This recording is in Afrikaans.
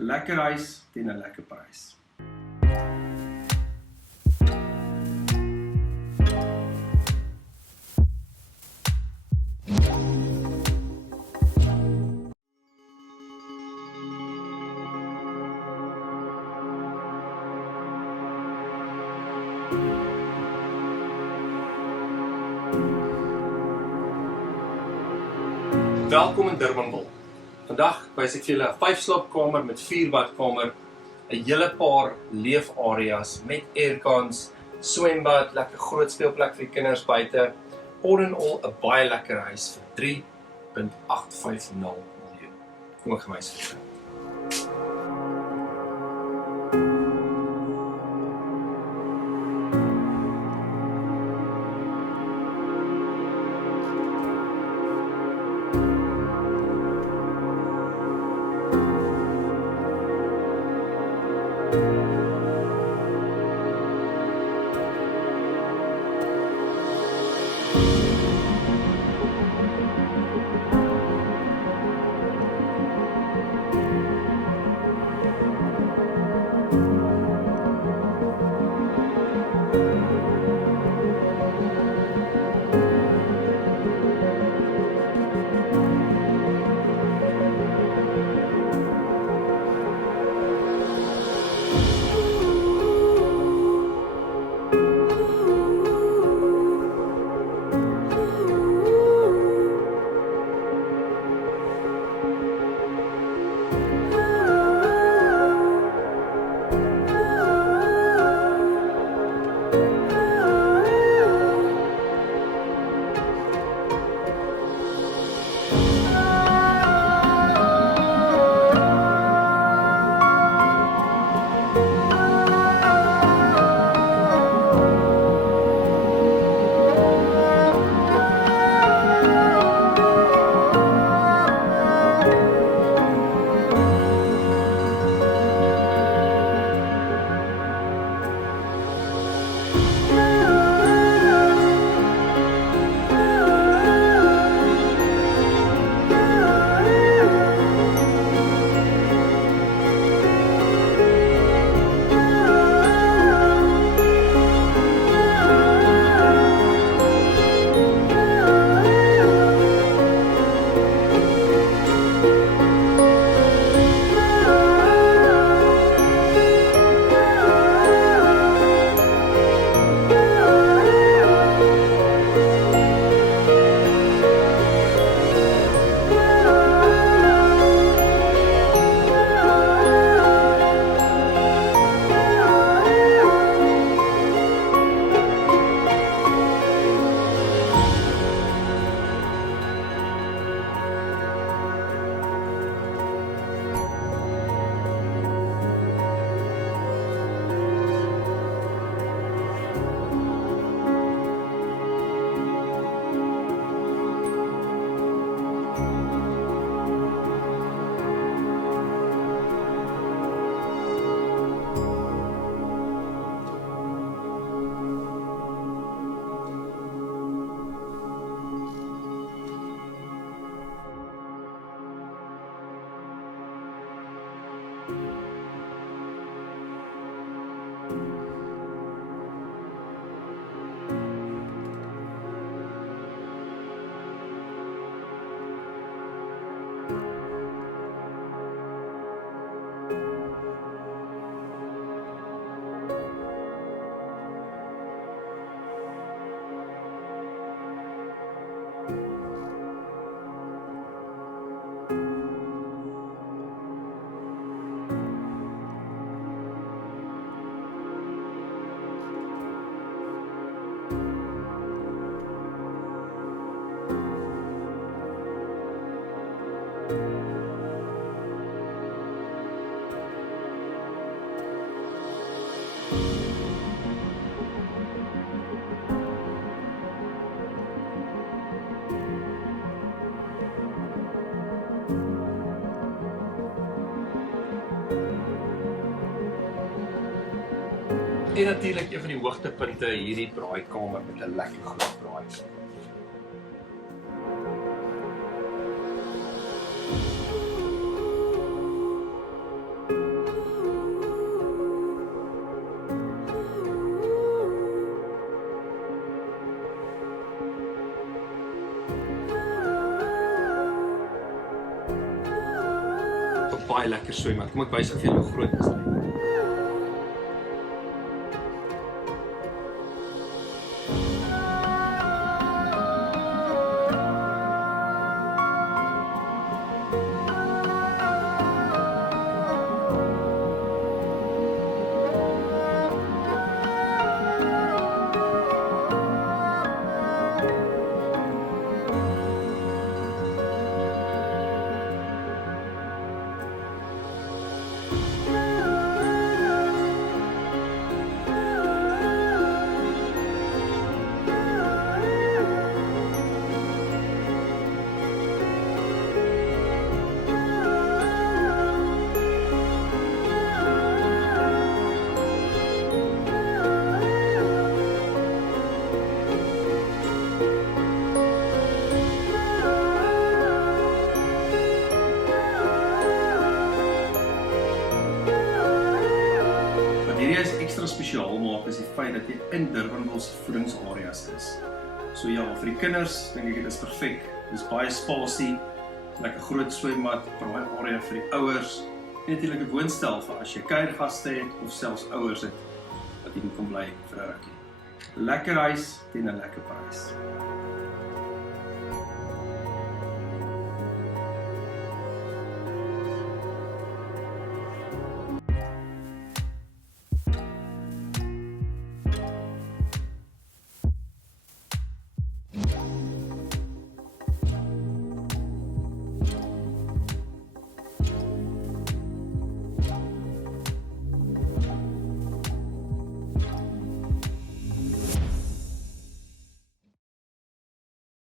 Lekker huis teen 'n lekker prys. Welkom in Durbanville. Vandag wys ek vir julle 'n 5-slaapkamer met 4 badkamer, 'n hele paar leefareas met aircons, swembad, lekker groot speelplek vir die kinders buite. All in all 'n baie lekker huis vir 3.850 miljoen. Kom ek gewys vir julle. En natuurlik een van die hoogtepunte hierdie braaikamer met 'n lekker groot braai. baie lekker swembad. Kom ek wys vir julle hoe groot is hy. Hierdie is extra spesiaal maak is die feit dat jy in Durbanville se voedingsareas is. So ja, vir die kinders dink ek dit is perfek. Dis baie spasie, lekker groot swembad, braai area vir die ouers en natuurlik 'n woonstel vir as jy kuiergaste het of selfs ouers het wat hier kom bly vir 'n rukkie. Lekker huis teen 'n lekker prys.